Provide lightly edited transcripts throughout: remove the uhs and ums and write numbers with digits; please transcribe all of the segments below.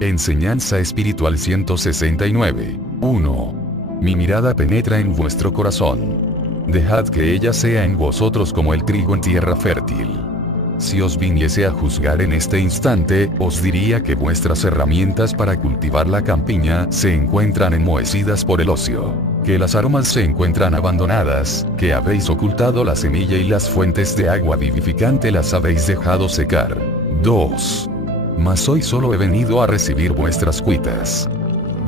Enseñanza espiritual 169. 1. Mi mirada penetra en vuestro corazón. Dejad que ella sea en vosotros como el trigo en tierra fértil. Si os viniese a juzgar en este instante, os diría que vuestras herramientas para cultivar la campiña se encuentran enmohecidas por el ocio, que las aromas se encuentran abandonadas, que habéis ocultado la semilla y las fuentes de agua vivificante las habéis dejado secar. 2. Mas hoy solo he venido a recibir vuestras cuitas.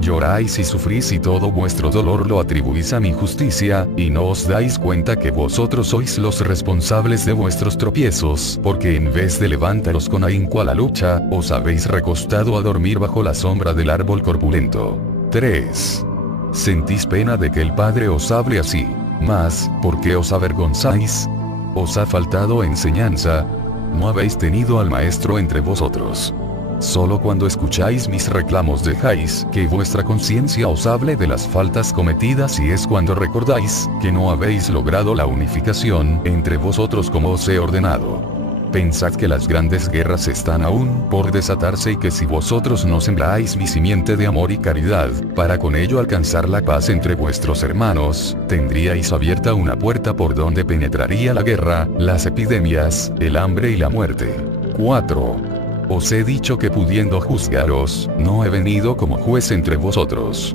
Lloráis y sufrís y todo vuestro dolor lo atribuís a mi justicia, y no os dais cuenta que vosotros sois los responsables de vuestros tropiezos, porque en vez de levantaros con ahínco a la lucha, os habéis recostado a dormir bajo la sombra del árbol corpulento. 3. Sentís pena de que el Padre os hable así. Mas, ¿por qué os avergonzáis? ¿Os ha faltado enseñanza? No habéis tenido al Maestro entre vosotros. Solo cuando escucháis mis reclamos dejáis que vuestra conciencia os hable de las faltas cometidas y es cuando recordáis que no habéis logrado la unificación entre vosotros como os he ordenado. Pensad que las grandes guerras están aún por desatarse y que si vosotros no sembráis mi simiente de amor y caridad, para con ello alcanzar la paz entre vuestros hermanos, tendríais abierta una puerta por donde penetraría la guerra, las epidemias, el hambre y la muerte. 4. Os he dicho que pudiendo juzgaros, no he venido como juez entre vosotros.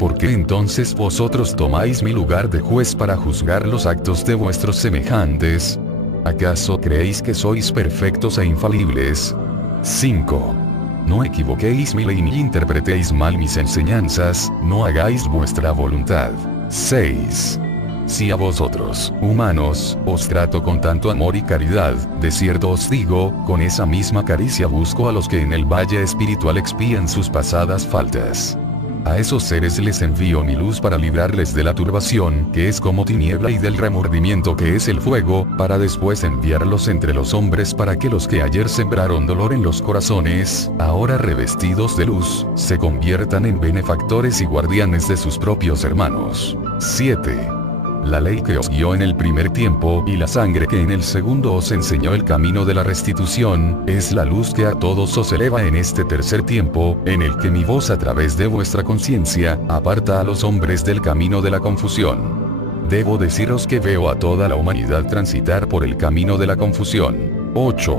¿Por qué entonces vosotros tomáis mi lugar de juez para juzgar los actos de vuestros semejantes? ¿Acaso creéis que sois perfectos e infalibles? 5. No equivoquéis mi ley ni interpretéis mal mis enseñanzas, no hagáis vuestra voluntad. 6. Si a vosotros, humanos, os trato con tanto amor y caridad, de cierto os digo, con esa misma caricia busco a los que en el valle espiritual expían sus pasadas faltas. A esos seres les envío mi luz para librarles de la turbación, que es como tiniebla, y del remordimiento, que es el fuego, para después enviarlos entre los hombres para que los que ayer sembraron dolor en los corazones, ahora revestidos de luz, se conviertan en benefactores y guardianes de sus propios hermanos. 7. La ley que os guió en el primer tiempo y la sangre que en el segundo os enseñó el camino de la restitución, es la luz que a todos os eleva en este tercer tiempo, en el que mi voz a través de vuestra conciencia, aparta a los hombres del camino de la confusión. Debo deciros que veo a toda la humanidad transitar por el camino de la confusión. 8.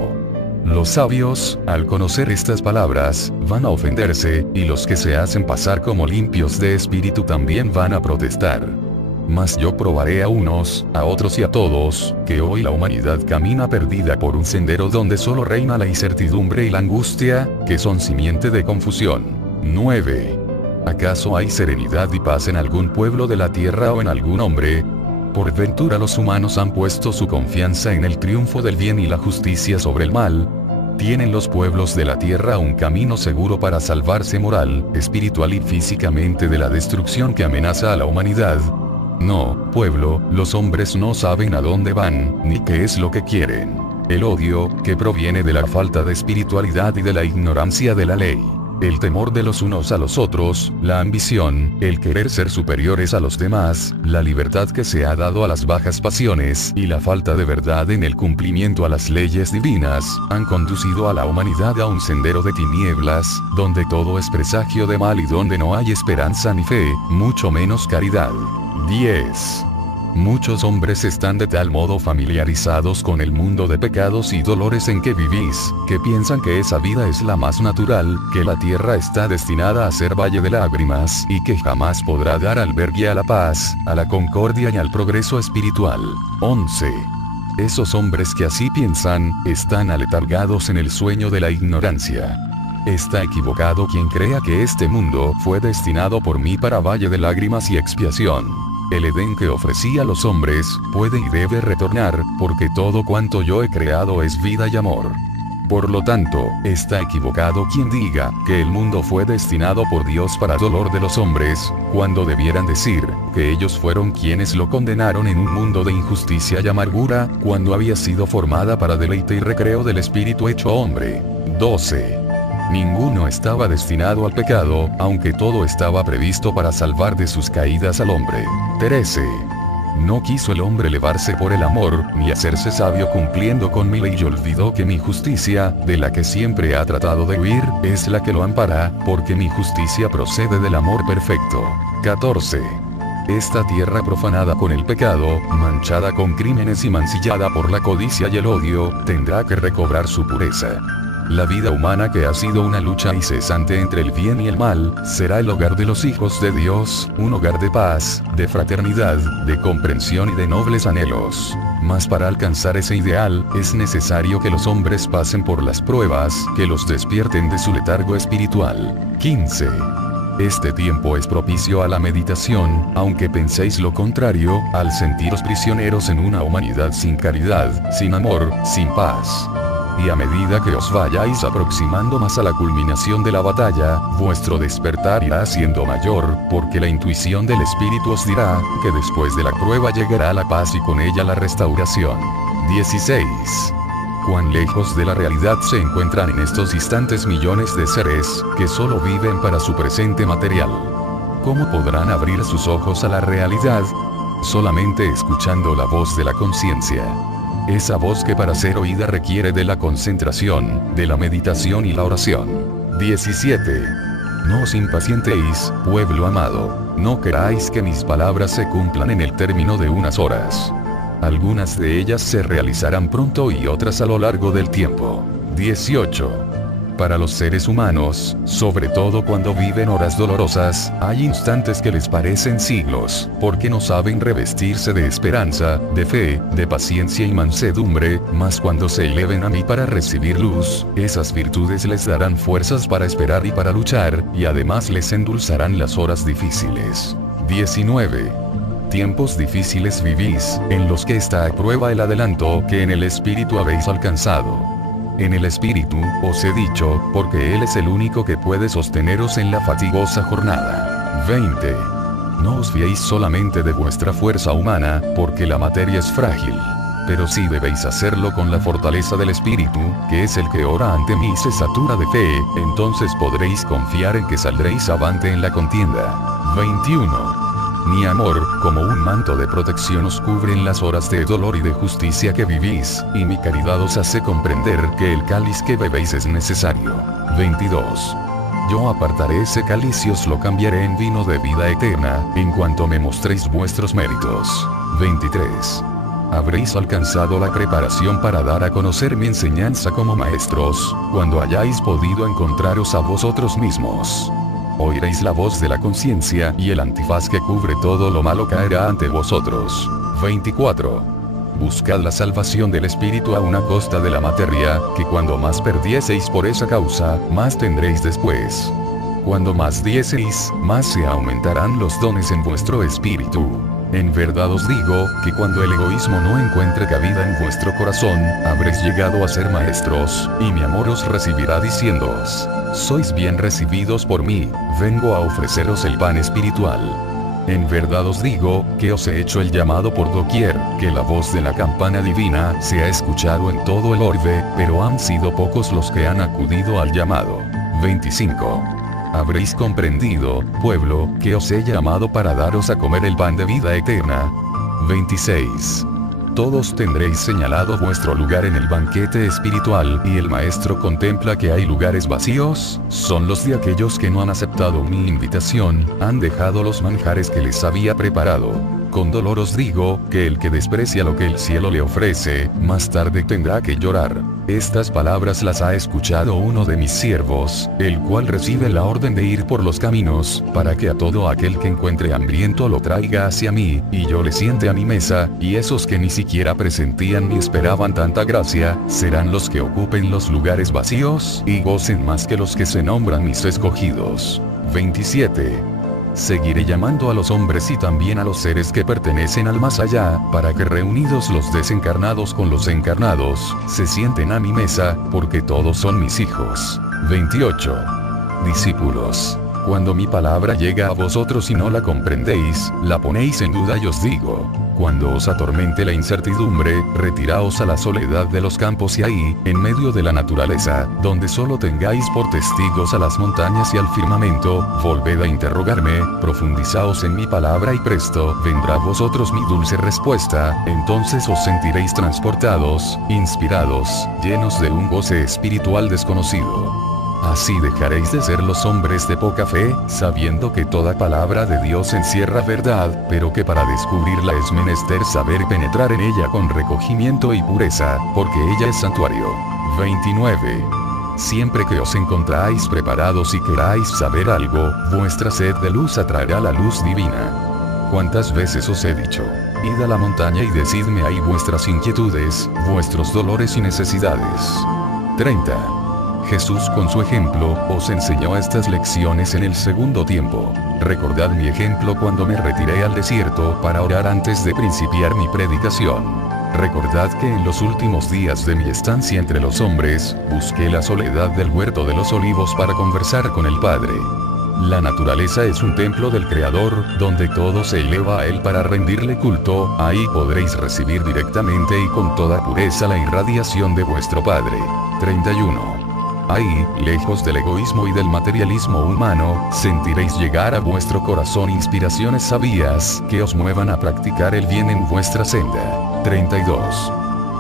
Los sabios, al conocer estas palabras, van a ofenderse, y los que se hacen pasar como limpios de espíritu también van a protestar. Mas yo probaré a unos, a otros y a todos, que hoy la humanidad camina perdida por un sendero donde solo reina la incertidumbre y la angustia, que son simiente de confusión. 9. ¿Acaso hay serenidad y paz en algún pueblo de la tierra o en algún hombre? Por ventura los humanos han puesto su confianza en el triunfo del bien y la justicia sobre el mal. ¿Tienen los pueblos de la tierra un camino seguro para salvarse moral, espiritual y físicamente de la destrucción que amenaza a la humanidad? No, pueblo, los hombres no saben a dónde van, ni qué es lo que quieren. El odio, que proviene de la falta de espiritualidad y de la ignorancia de la ley. El temor de los unos a los otros, la ambición, el querer ser superiores a los demás, la libertad que se ha dado a las bajas pasiones, y la falta de verdad en el cumplimiento a las leyes divinas, han conducido a la humanidad a un sendero de tinieblas, donde todo es presagio de mal y donde no hay esperanza ni fe, mucho menos caridad. 10. Muchos hombres están de tal modo familiarizados con el mundo de pecados y dolores en que vivís, que piensan que esa vida es la más natural, que la tierra está destinada a ser valle de lágrimas y que jamás podrá dar albergue a la paz, a la concordia y al progreso espiritual. 11. Esos hombres que así piensan, están aletargados en el sueño de la ignorancia. Está equivocado quien crea que este mundo fue destinado por mí para valle de lágrimas y expiación. El Edén que ofrecí a los hombres, puede y debe retornar, porque todo cuanto yo he creado es vida y amor. Por lo tanto, está equivocado quien diga que el mundo fue destinado por Dios para dolor de los hombres, cuando debieran decir que ellos fueron quienes lo condenaron en un mundo de injusticia y amargura, cuando había sido formada para deleite y recreo del espíritu hecho hombre. 12. Ninguno estaba destinado al pecado, aunque todo estaba previsto para salvar de sus caídas al hombre. 13. No quiso el hombre elevarse por el amor, ni hacerse sabio cumpliendo con mi ley y olvidó que mi justicia, de la que siempre ha tratado de huir, es la que lo ampara, porque mi justicia procede del amor perfecto. 14. Esta tierra profanada con el pecado, manchada con crímenes y mancillada por la codicia y el odio, tendrá que recobrar su pureza. La vida humana, que ha sido una lucha incesante entre el bien y el mal, será el hogar de los hijos de Dios, un hogar de paz, de fraternidad, de comprensión y de nobles anhelos. Mas para alcanzar ese ideal, es necesario que los hombres pasen por las pruebas, que los despierten de su letargo espiritual. 15. Este tiempo es propicio a la meditación, aunque penséis lo contrario, al sentiros prisioneros en una humanidad sin caridad, sin amor, sin paz. Y a medida que os vayáis aproximando más a la culminación de la batalla, vuestro despertar irá siendo mayor, porque la intuición del espíritu os dirá, que después de la prueba llegará la paz y con ella la restauración. 16. Cuán lejos de la realidad se encuentran en estos instantes millones de seres, que solo viven para su presente material. ¿Cómo podrán abrir sus ojos a la realidad? Solamente escuchando la voz de la conciencia. Esa voz que para ser oída requiere de la concentración, de la meditación y la oración. 17. No os impacientéis, pueblo amado, no queráis que mis palabras se cumplan en el término de unas horas. Algunas de ellas se realizarán pronto y otras a lo largo del tiempo. 18. Para los seres humanos, sobre todo cuando viven horas dolorosas, hay instantes que les parecen siglos, porque no saben revestirse de esperanza, de fe, de paciencia y mansedumbre, mas cuando se eleven a mí para recibir luz, esas virtudes les darán fuerzas para esperar y para luchar, y además les endulzarán las horas difíciles. 19. Tiempos difíciles vivís, en los que está a prueba el adelanto que en el espíritu habéis alcanzado. En el espíritu, os he dicho, porque Él es el único que puede sosteneros en la fatigosa jornada. 20. No os fiéis solamente de vuestra fuerza humana, porque la materia es frágil. Pero sí debéis hacerlo con la fortaleza del espíritu, que es el que ora ante mí y se satura de fe, entonces podréis confiar en que saldréis avante en la contienda. 21. Mi amor, como un manto de protección os cubre en las horas de dolor y de justicia que vivís, y mi caridad os hace comprender que el cáliz que bebéis es necesario. 22. Yo apartaré ese cáliz y os lo cambiaré en vino de vida eterna, en cuanto me mostréis vuestros méritos. 23. Habréis alcanzado la preparación para dar a conocer mi enseñanza como maestros, cuando hayáis podido encontraros a vosotros mismos. Oiréis la voz de la conciencia, y el antifaz que cubre todo lo malo caerá ante vosotros. 24. Buscad la salvación del espíritu a una costa de la materia, que cuando más perdieseis por esa causa, más tendréis después. Cuando más dieseis, más se aumentarán los dones en vuestro espíritu. En verdad os digo, que cuando el egoísmo no encuentre cabida en vuestro corazón, habréis llegado a ser maestros, y mi amor os recibirá diciéndoos: sois bien recibidos por mí, vengo a ofreceros el pan espiritual. En verdad os digo, que os he hecho el llamado por doquier, que la voz de la campana divina se ha escuchado en todo el orbe, pero han sido pocos los que han acudido al llamado. 25. Habréis comprendido, pueblo, que os he llamado para daros a comer el pan de vida eterna. 26. Todos tendréis señalado vuestro lugar en el banquete espiritual, y el maestro contempla que hay lugares vacíos, son los de aquellos que no han aceptado mi invitación, han dejado los manjares que les había preparado. Con dolor os digo, que el que desprecia lo que el cielo le ofrece, más tarde tendrá que llorar. Estas palabras las ha escuchado uno de mis siervos, el cual recibe la orden de ir por los caminos, para que a todo aquel que encuentre hambriento lo traiga hacia mí, y yo le siente a mi mesa, y esos que ni siquiera presentían ni esperaban tanta gracia, serán los que ocupen los lugares vacíos, y gocen más que los que se nombran mis escogidos. 27. Seguiré llamando a los hombres y también a los seres que pertenecen al más allá, para que reunidos los desencarnados con los encarnados, se sienten a mi mesa, porque todos son mis hijos. 28. Discípulos. Cuando mi palabra llega a vosotros y no la comprendéis, la ponéis en duda y os digo: Cuando os atormente la incertidumbre, retiraos a la soledad de los campos y ahí, en medio de la naturaleza, donde solo tengáis por testigos a las montañas y al firmamento, volved a interrogarme, profundizaos en mi palabra y presto vendrá a vosotros mi dulce respuesta, entonces os sentiréis transportados, inspirados, llenos de un goce espiritual desconocido. Así dejaréis de ser los hombres de poca fe, sabiendo que toda palabra de Dios encierra verdad, pero que para descubrirla es menester saber penetrar en ella con recogimiento y pureza, porque ella es santuario. 29. Siempre que os encontráis preparados y queráis saber algo, vuestra sed de luz atraerá la luz divina. ¿Cuántas veces os he dicho? Id a la montaña y decidme ahí vuestras inquietudes, vuestros dolores y necesidades. 30. Jesús con su ejemplo, os enseñó estas lecciones en el segundo tiempo. Recordad mi ejemplo cuando me retiré al desierto para orar antes de principiar mi predicación. Recordad que en los últimos días de mi estancia entre los hombres, busqué la soledad del huerto de los olivos para conversar con el Padre. La naturaleza es un templo del Creador, donde todo se eleva a Él para rendirle culto, ahí podréis recibir directamente y con toda pureza la irradiación de vuestro Padre. 31. Ahí, lejos del egoísmo y del materialismo humano, sentiréis llegar a vuestro corazón inspiraciones sabias, que os muevan a practicar el bien en vuestra senda. 32.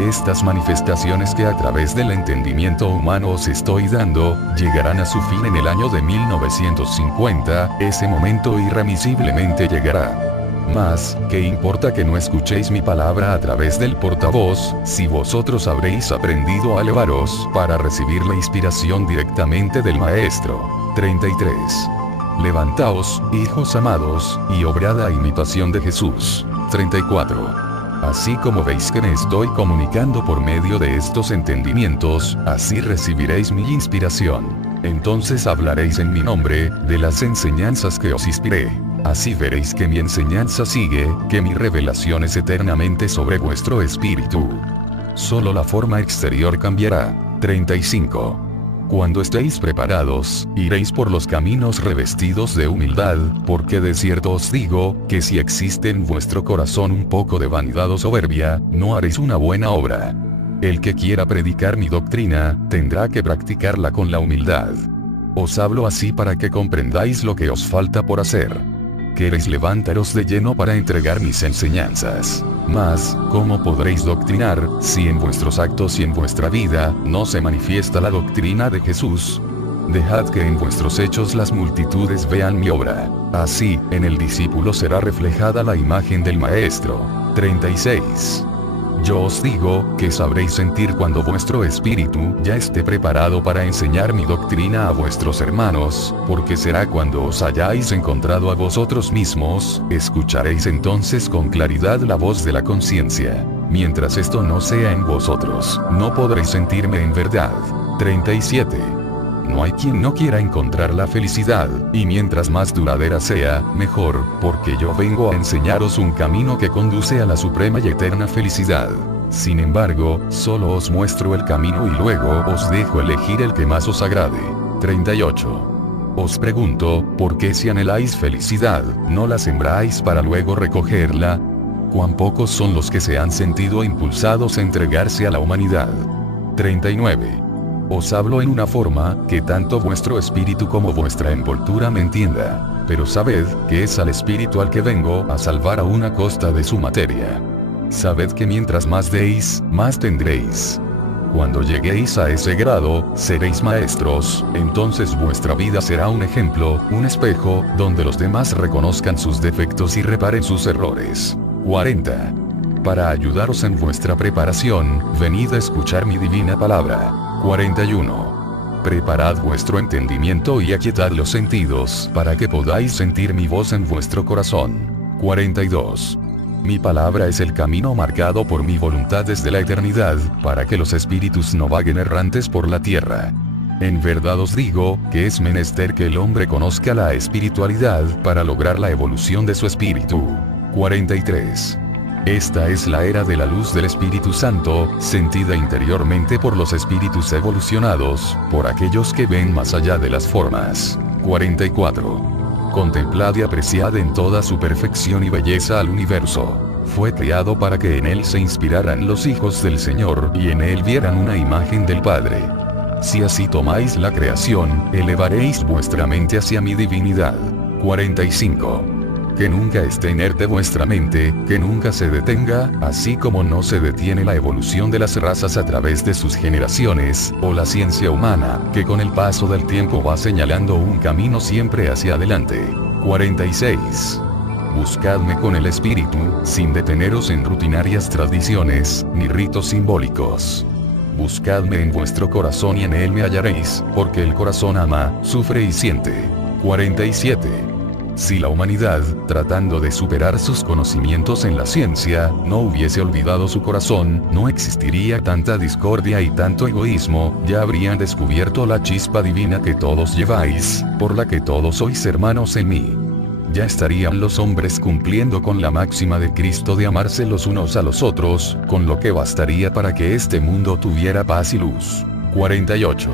Estas manifestaciones que a través del entendimiento humano os estoy dando, llegarán a su fin en el año de 1950, ese momento irremisiblemente llegará. Mas, ¿qué importa que no escuchéis mi palabra a través del portavoz, si vosotros habréis aprendido a elevaros para recibir la inspiración directamente del Maestro? 33. Levantaos, hijos amados, y obrad a imitación de Jesús. 34. Así como veis que me estoy comunicando por medio de estos entendimientos, así recibiréis mi inspiración. Entonces hablaréis en mi nombre, de las enseñanzas que os inspiré. Así veréis que mi enseñanza sigue, que mi revelación es eternamente sobre vuestro espíritu. Solo la forma exterior cambiará. 35. Cuando estéis preparados, iréis por los caminos revestidos de humildad, porque de cierto os digo, que si existe en vuestro corazón un poco de vanidad o soberbia, no haréis una buena obra. El que quiera predicar mi doctrina, tendrá que practicarla con la humildad. Os hablo así para que comprendáis lo que os falta por hacer. Queréis levantaros de lleno para entregar mis enseñanzas. Mas, ¿cómo podréis doctrinar, si en vuestros actos y en vuestra vida, no se manifiesta la doctrina de Jesús? Dejad que en vuestros hechos las multitudes vean mi obra. Así, en el discípulo será reflejada la imagen del Maestro. 36. Yo os digo, que sabréis sentir cuando vuestro espíritu ya esté preparado para enseñar mi doctrina a vuestros hermanos, porque será cuando os hayáis encontrado a vosotros mismos, escucharéis entonces con claridad la voz de la conciencia. Mientras esto no sea en vosotros, no podréis sentirme en verdad. 37. No hay quien no quiera encontrar la felicidad, y mientras más duradera sea, mejor, porque yo vengo a enseñaros un camino que conduce a la suprema y eterna felicidad. Sin embargo, solo os muestro el camino y luego os dejo elegir el que más os agrade. 38. Os pregunto, ¿por qué si anheláis felicidad, no la sembráis para luego recogerla? ¿Cuán pocos son los que se han sentido impulsados a entregarse a la humanidad? 39. Os hablo en una forma, que tanto vuestro espíritu como vuestra envoltura me entienda. Pero sabed, que es al espíritu al que vengo a salvar a una costa de su materia. Sabed que mientras más deis, más tendréis. Cuando lleguéis a ese grado, seréis maestros, entonces vuestra vida será un ejemplo, un espejo, donde los demás reconozcan sus defectos y reparen sus errores. 40. Para ayudaros en vuestra preparación, venid a escuchar mi divina palabra. 41. Preparad vuestro entendimiento y aquietad los sentidos para que podáis sentir mi voz en vuestro corazón. 42. Mi palabra es el camino marcado por mi voluntad desde la eternidad, para que los espíritus no vaguen errantes por la tierra. En verdad os digo, que es menester que el hombre conozca la espiritualidad para lograr la evolución de su espíritu. 43. Esta es la era de la luz del Espíritu Santo, sentida interiormente por los espíritus evolucionados, por aquellos que ven más allá de las formas. 44. Contemplad y apreciad en toda su perfección y belleza al universo. fue creado para que en él se inspiraran los hijos del Señor y en él vieran una imagen del Padre. Si así tomáis la creación, elevaréis vuestra mente hacia mi divinidad. 45. Que nunca esté inerte vuestra mente, que nunca se detenga, así como no se detiene la evolución de las razas a través de sus generaciones, o la ciencia humana, que con el paso del tiempo va señalando un camino siempre hacia adelante. 46. Buscadme con el espíritu, sin deteneros en rutinarias tradiciones, ni ritos simbólicos. Buscadme en vuestro corazón y en él me hallaréis, porque el corazón ama, sufre y siente. 47. Si la humanidad, tratando de superar sus conocimientos en la ciencia, no hubiese olvidado su corazón, no existiría tanta discordia y tanto egoísmo, ya habrían descubierto la chispa divina que todos lleváis, por la que todos sois hermanos en mí. Ya estarían los hombres cumpliendo con la máxima de Cristo de amarse los unos a los otros, con lo que bastaría para que este mundo tuviera paz y luz. 48.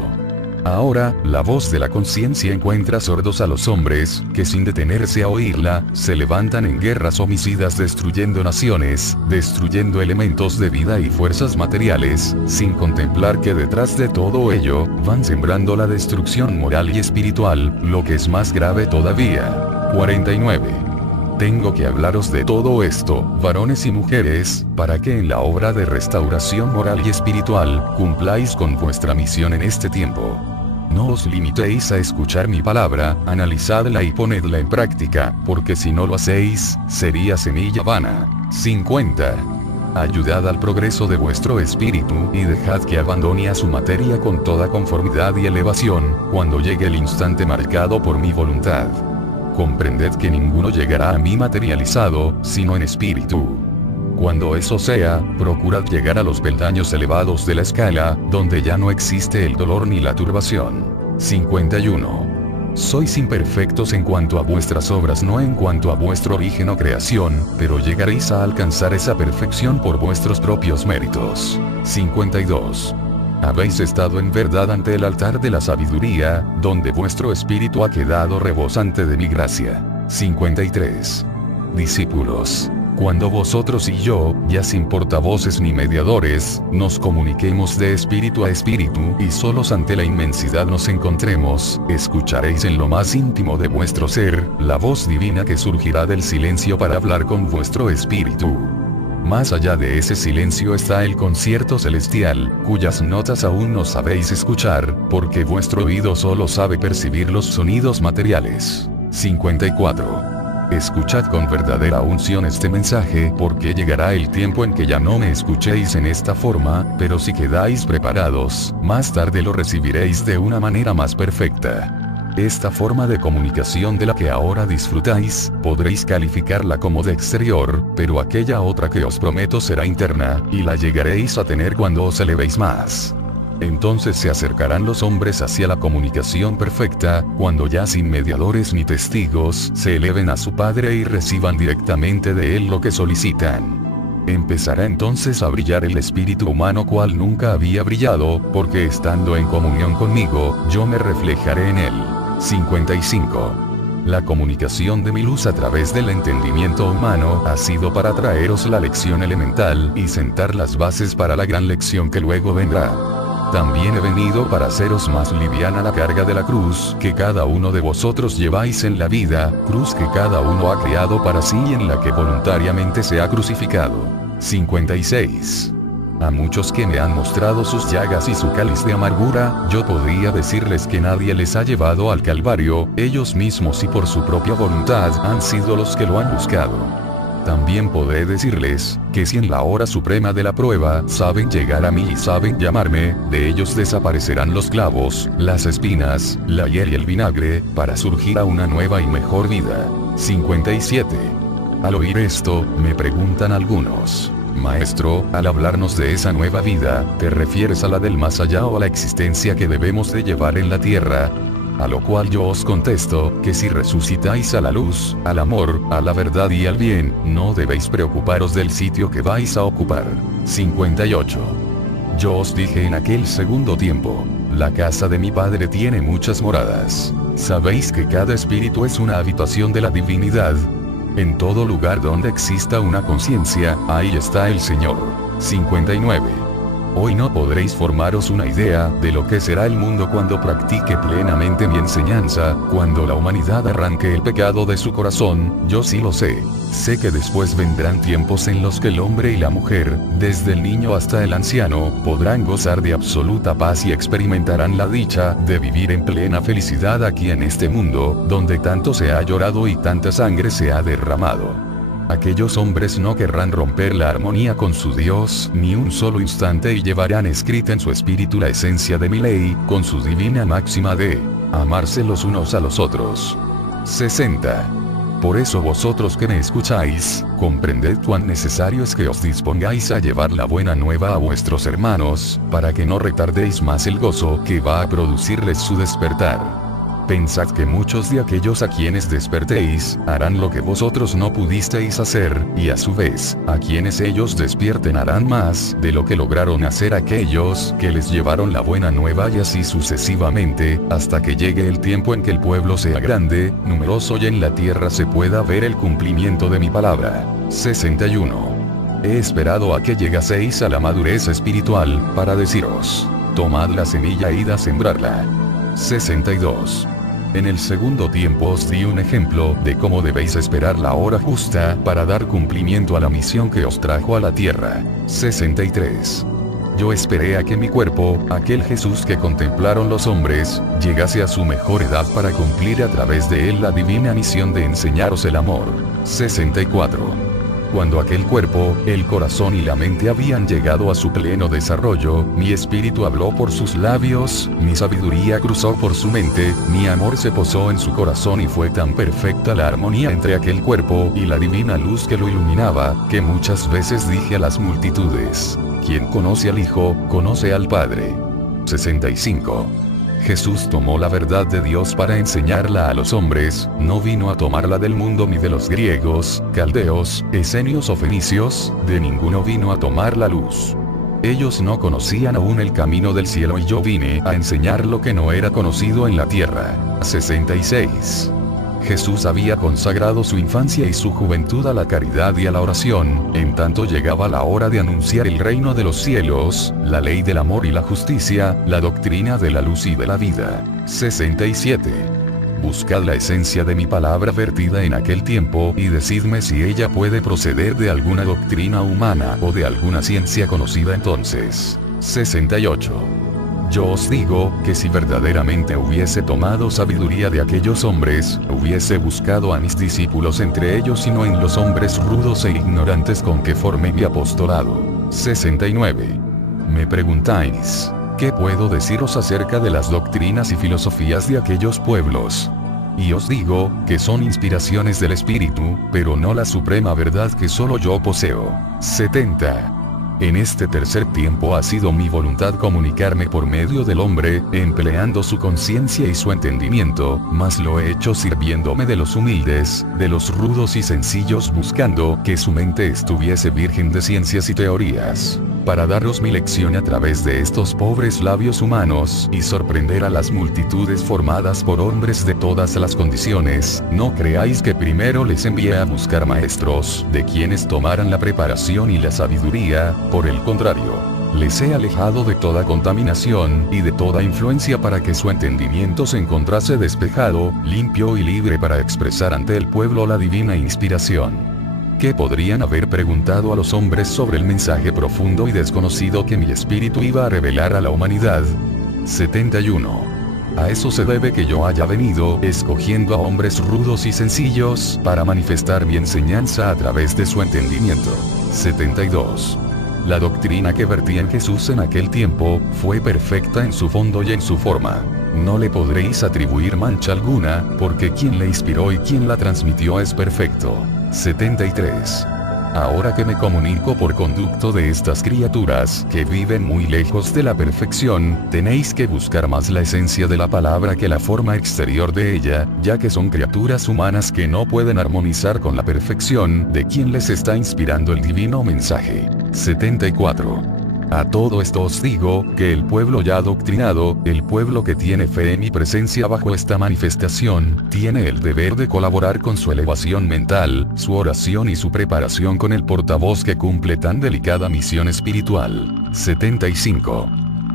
Ahora, la voz de la conciencia encuentra sordos a los hombres, que sin detenerse a oírla, se levantan en guerras homicidas destruyendo naciones, destruyendo elementos de vida y fuerzas materiales, sin contemplar que detrás de todo ello, van sembrando la destrucción moral y espiritual, lo que es más grave todavía. 49. Tengo que hablaros de todo esto, varones y mujeres, para que en la obra de restauración moral y espiritual, cumpláis con vuestra misión en este tiempo. No os limitéis a escuchar mi palabra, analizadla y ponedla en práctica, porque si no lo hacéis, sería semilla vana. 50. Ayudad al progreso de vuestro espíritu, y dejad que abandone a su materia con toda conformidad y elevación, cuando llegue el instante marcado por mi voluntad. Comprended que ninguno llegará a mí materializado, sino en espíritu. Cuando eso sea, procurad llegar a los peldaños elevados de la escala, donde ya no existe el dolor ni la turbación. 51. Sois imperfectos en cuanto a vuestras obras, no en cuanto a vuestro origen o creación, pero llegaréis a alcanzar esa perfección por vuestros propios méritos. 52. Habéis estado en verdad ante el altar de la sabiduría, donde vuestro espíritu ha quedado rebosante de mi gracia. 53. Discípulos, cuando vosotros y yo, ya sin portavoces ni mediadores, nos comuniquemos de espíritu a espíritu y solos ante la inmensidad nos encontremos, escucharéis en lo más íntimo de vuestro ser, la voz divina que surgirá del silencio para hablar con vuestro espíritu. Más allá de ese silencio está el concierto celestial, cuyas notas aún no sabéis escuchar, porque vuestro oído solo sabe percibir los sonidos materiales. 54. Escuchad con verdadera unción este mensaje, porque llegará el tiempo en que ya no me escuchéis en esta forma, pero si quedáis preparados, más tarde lo recibiréis de una manera más perfecta. Esta forma de comunicación de la que ahora disfrutáis, podréis calificarla como de exterior, pero aquella otra que os prometo será interna, y la llegaréis a tener cuando os elevéis más. Entonces se acercarán los hombres hacia la comunicación perfecta, cuando ya sin mediadores ni testigos, se eleven a su Padre y reciban directamente de Él lo que solicitan. Empezará entonces a brillar el espíritu humano cual nunca había brillado, porque estando en comunión conmigo, yo me reflejaré en él. 55. La comunicación de mi luz a través del entendimiento humano ha sido para traeros la lección elemental y sentar las bases para la gran lección que luego vendrá. También he venido para haceros más liviana la carga de la cruz que cada uno de vosotros lleváis en la vida, cruz que cada uno ha creado para sí y en la que voluntariamente se ha crucificado. 56. A muchos que me han mostrado sus llagas y su cáliz de amargura, yo podría decirles que nadie les ha llevado al Calvario, ellos mismos y por su propia voluntad han sido los que lo han buscado. También podré decirles, que si en la hora suprema de la prueba saben llegar a mí y saben llamarme, de ellos desaparecerán los clavos, las espinas, la hiel y el vinagre, para surgir a una nueva y mejor vida. 57. Al oír esto, me preguntan algunos: Maestro, al hablarnos de esa nueva vida, ¿te refieres a la del más allá o a la existencia que debemos de llevar en la tierra? A lo cual yo os contesto, que si resucitáis a la luz, al amor, a la verdad y al bien, no debéis preocuparos del sitio que vais a ocupar. 58. Yo os dije en aquel segundo tiempo: la casa de mi Padre tiene muchas moradas. ¿Sabéis que cada espíritu es una habitación de la divinidad? En todo lugar donde exista una conciencia, ahí está el Señor. 59. Hoy no podréis formaros una idea de lo que será el mundo cuando practique plenamente mi enseñanza, cuando la humanidad arranque el pecado de su corazón. Yo sí lo sé. Sé que después vendrán tiempos en los que el hombre y la mujer, desde el niño hasta el anciano, podrán gozar de absoluta paz y experimentarán la dicha de vivir en plena felicidad aquí en este mundo, donde tanto se ha llorado y tanta sangre se ha derramado. Aquellos hombres no querrán romper la armonía con su Dios ni un solo instante y llevarán escrita en su espíritu la esencia de mi ley, con su divina máxima de amarse los unos a los otros. 60. Por eso vosotros que me escucháis, comprended cuán necesario es que os dispongáis a llevar la buena nueva a vuestros hermanos, para que no retardéis más el gozo que va a producirles su despertar. Pensad que muchos de aquellos a quienes despertéis, harán lo que vosotros no pudisteis hacer, y a su vez, a quienes ellos despierten harán más de lo que lograron hacer aquellos que les llevaron la buena nueva y así sucesivamente, hasta que llegue el tiempo en que el pueblo sea grande, numeroso y en la tierra se pueda ver el cumplimiento de mi palabra. 61. He esperado a que llegaseis a la madurez espiritual, para deciros, tomad la semilla e id a sembrarla. 62. En el segundo tiempo os di un ejemplo de cómo debéis esperar la hora justa para dar cumplimiento a la misión que os trajo a la tierra. 63. Yo esperé a que mi cuerpo, aquel Jesús que contemplaron los hombres, llegase a su mejor edad para cumplir a través de él la divina misión de enseñaros el amor. 64. Cuando aquel cuerpo, el corazón y la mente habían llegado a su pleno desarrollo, mi espíritu habló por sus labios, mi sabiduría cruzó por su mente, mi amor se posó en su corazón y fue tan perfecta la armonía entre aquel cuerpo y la divina luz que lo iluminaba, que muchas veces dije a las multitudes: quien conoce al Hijo, conoce al Padre. 65. Jesús tomó la verdad de Dios para enseñarla a los hombres, no vino a tomarla del mundo ni de los griegos, caldeos, esenios o fenicios, de ninguno vino a tomar la luz. Ellos no conocían aún el camino del cielo y yo vine a enseñar lo que no era conocido en la tierra. 66. Jesús había consagrado su infancia y su juventud a la caridad y a la oración, en tanto llegaba la hora de anunciar el reino de los cielos, la ley del amor y la justicia, la doctrina de la luz y de la vida. 67. Buscad la esencia de mi palabra vertida en aquel tiempo y decidme si ella puede proceder de alguna doctrina humana o de alguna ciencia conocida entonces. 68. Yo os digo, que si verdaderamente hubiese tomado sabiduría de aquellos hombres, hubiese buscado a mis discípulos entre ellos y no en los hombres rudos e ignorantes con que formé mi apostolado. 69. Me preguntáis, ¿qué puedo deciros acerca de las doctrinas y filosofías de aquellos pueblos? Y os digo, que son inspiraciones del Espíritu, pero no la suprema verdad que solo yo poseo. 70. En este tercer tiempo ha sido mi voluntad comunicarme por medio del hombre, empleando su conciencia y su entendimiento, mas lo he hecho sirviéndome de los humildes, de los rudos y sencillos, buscando que su mente estuviese virgen de ciencias y teorías, para daros mi lección a través de estos pobres labios humanos y sorprender a las multitudes formadas por hombres de todas las condiciones. No creáis que primero les envié a buscar maestros, de quienes tomaran la preparación y la sabiduría. Por el contrario, les he alejado de toda contaminación y de toda influencia para que su entendimiento se encontrase despejado, limpio y libre para expresar ante el pueblo la divina inspiración. ¿Qué podrían haber preguntado a los hombres sobre el mensaje profundo y desconocido que mi espíritu iba a revelar a la humanidad? 71. A eso se debe que yo haya venido, escogiendo a hombres rudos y sencillos, para manifestar mi enseñanza a través de su entendimiento. 72. La doctrina que vertía en Jesús en aquel tiempo, fue perfecta en su fondo y en su forma. No le podréis atribuir mancha alguna, porque quien la inspiró y quien la transmitió es perfecto. 73. Ahora que me comunico por conducto de estas criaturas que viven muy lejos de la perfección, tenéis que buscar más la esencia de la palabra que la forma exterior de ella, ya que son criaturas humanas que no pueden armonizar con la perfección de quien les está inspirando el divino mensaje. 74. A todo esto os digo, que el pueblo ya adoctrinado, el pueblo que tiene fe en mi presencia bajo esta manifestación, tiene el deber de colaborar con su elevación mental, su oración y su preparación con el portavoz que cumple tan delicada misión espiritual. 75.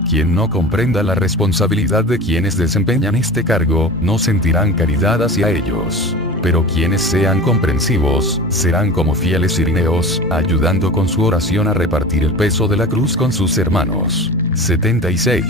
Quien no comprenda la responsabilidad de quienes desempeñan este cargo, no sentirán caridad hacia ellos. Pero quienes sean comprensivos, serán como fieles cirineos, ayudando con su oración a repartir el peso de la cruz con sus hermanos. 76.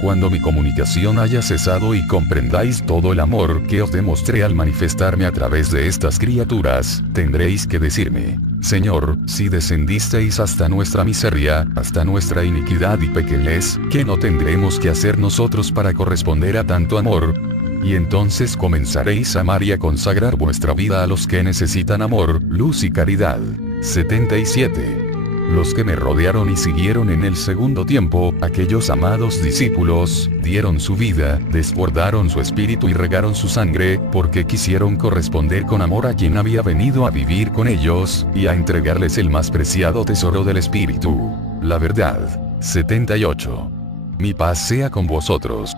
Cuando mi comunicación haya cesado y comprendáis todo el amor que os demostré al manifestarme a través de estas criaturas, tendréis que decirme: Señor, si descendisteis hasta nuestra miseria, hasta nuestra iniquidad y pequeñez, ¿qué no tendremos que hacer nosotros para corresponder a tanto amor? Y entonces comenzaréis a amar y a consagrar vuestra vida a los que necesitan amor, luz y caridad. 77. Los que me rodearon y siguieron en el segundo tiempo, aquellos amados discípulos, dieron su vida, desbordaron su espíritu y regaron su sangre, porque quisieron corresponder con amor a quien había venido a vivir con ellos, y a entregarles el más preciado tesoro del espíritu, la verdad. 78. Mi paz sea con vosotros.